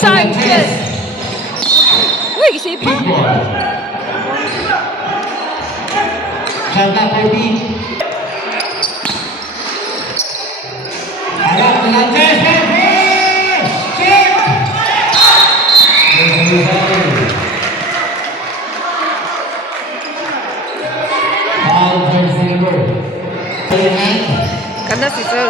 Sanchez! Uy, isipa! Santa Podi. Harap Sanchez! Check! Ganda si Sir.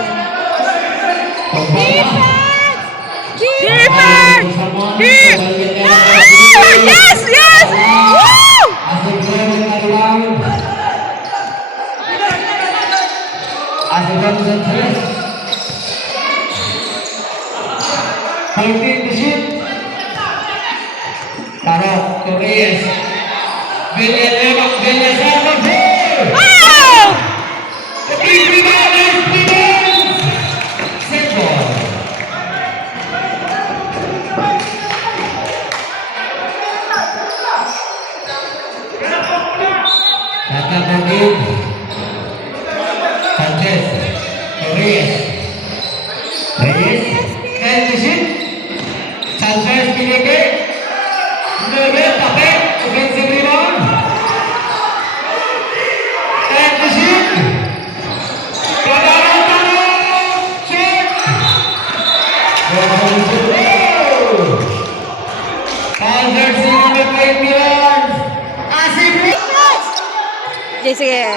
Defense! Yes! Yes! Woo! Wow! Sanchez, Reyes, Reyes, and the ship. Sanchez pinigil. Nebe, tapik, offensive rebound. And the ship. Kadang-kadang, check. Sanchez single champions. Asif Okay, sige.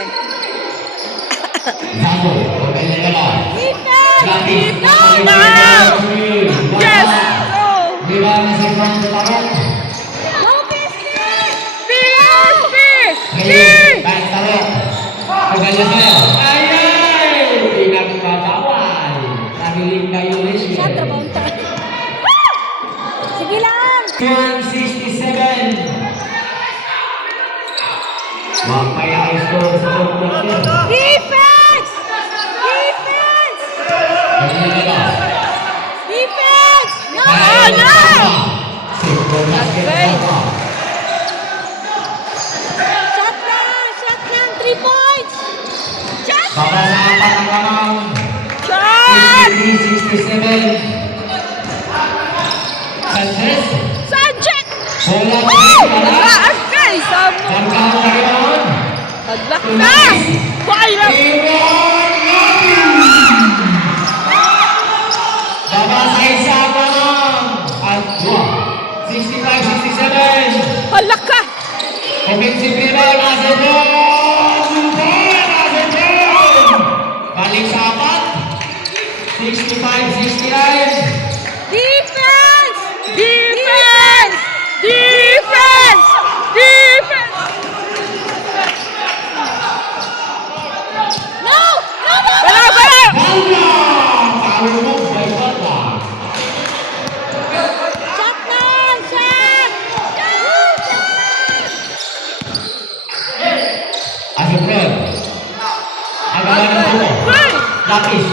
Zago, pemain bola. Defense! No! No! Yes! Go! Di mana sekarang bertarung? Fish! Hei, baik taruh. Pegangnya saya. Ayai, tidak kawan. Tadi Linda Indonesia. Sige lang! 167. Mampai high score sebelum Defense! Defense! Defense! No! Oh, no! Shotgun! 3 points! Bawah sahabat kawan. Shot! 67. Sanchez. Sanchez! Bola Oh! bola. Lakas ka! Isang mo! Jangkauan dari bawah. Taglak na! Fire! Bawah saya kawan. 65-67. Halak ka! Offensive rebound Azerbaijan. Balik sahabat. 65-69. Defense! Defense! Defense! Defense! No! No! No! Bala! Bala! Bangga. Tahu mo, baik lah. Shot lang! Shot! Azerbaijan. Agak mana tu? Hey! Lapis.